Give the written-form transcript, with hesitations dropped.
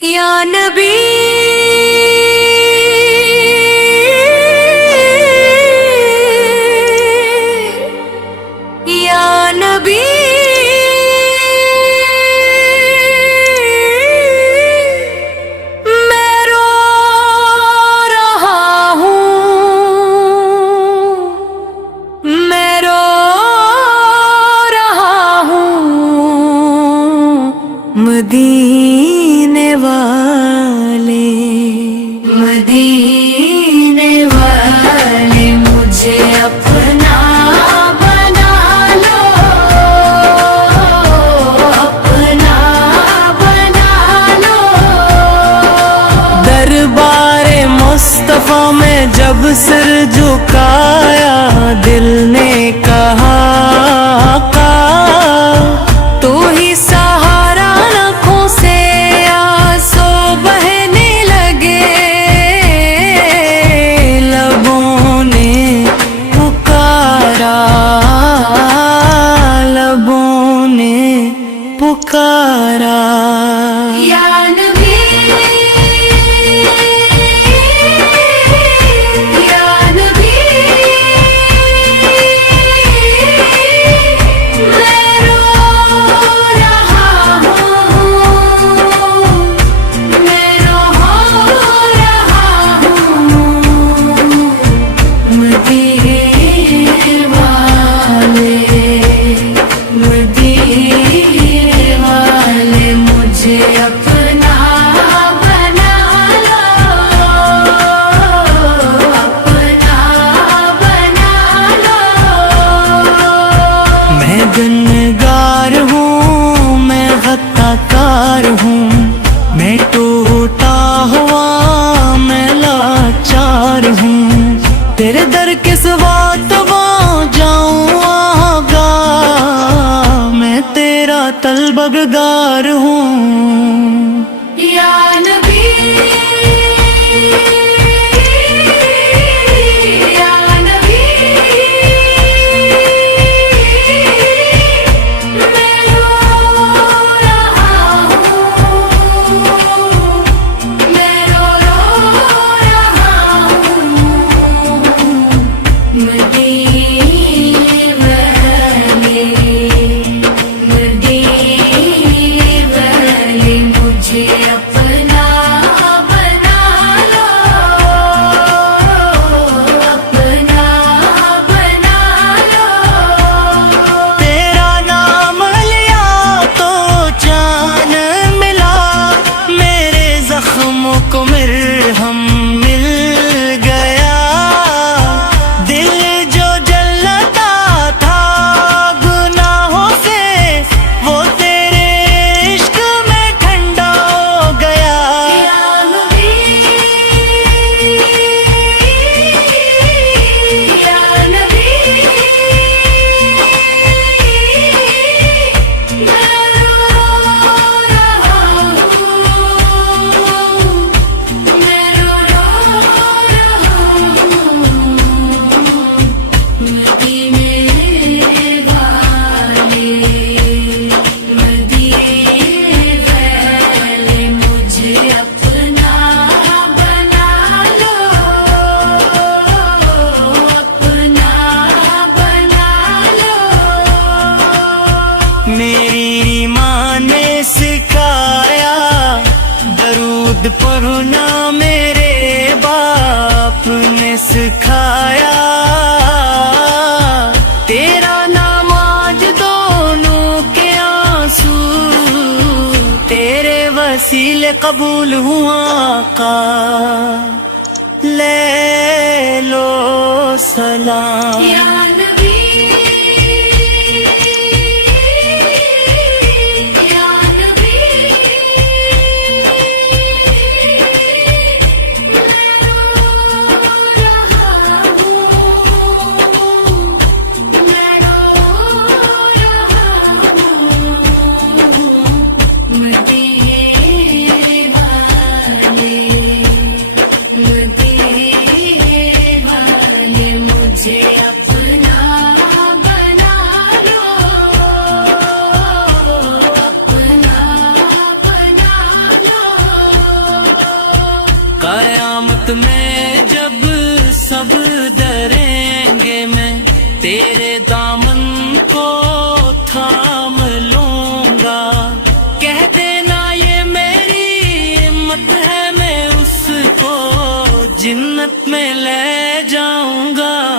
یا نبی یا نبی میں رو رہا ہوں، میں رو رہا ہوں، مدینے والے مدینے والے مجھے اپنا بنا لو، اپنا بنا لو۔ دربار مصطفیٰ میں جب سر جھکایا دل نے کہا آقا تو ہی سہارا، آنکھوں سے آنسو بہنے لگے، لبوں نے پکارا، لبوں نے پکارا یا نبی یا نبی، میں رو رہا ہوں، میں رو رہا ہوں، مدینے والے مدینے والے مجھے اپنا بنا لو، اپنا بنا لو۔ میں گنگار ہوں، میں غطا کار ہوں، میں ٹوٹا ہوا میں لاچار ہوں، تیرے در کے سوا تباہ جاؤں آگا، میں تیرا طلبگار ہوں یا نبی یا نبی، میں رو رہا ہوں، میں رو رہا ہوں، مدینے والے مدینے والے مجھے اپنا بنا لو، اپنا بنا لو۔ تیرا نام لیا تو جان ملا، میرے زخموں کو مرہم مل گیا، دل جو جلتا تھا گناہوں سے وہ تیرے عشق میں ٹھنڈا ہو گیا یا نبی یا نبی، میں رو رہا ہوں، میں رو رہا ہوں، مدینے والے مدینے والے مجھے اپنا بنا لو، اپنا بنا لو۔ میری ماں نے سکھایا درود پڑھنا، میرے باپ نے سکھایا، تیرا نام آج دونوں کے آنسو تیرے وسیلے قبول ہوا آقا، لے لو سلام یا نبی یا نبی، میں رو رہا ہوں، میں رو رہا ہوں، مدینے والے مدینے والے مجھے اپنا قیامت میں جب سب ڈریں گے میں تیرے دامن کو تھام لوں گا. کہہ دینا یہ میری ہمت ہے میں اس کو جنت میں لے جاؤں گا.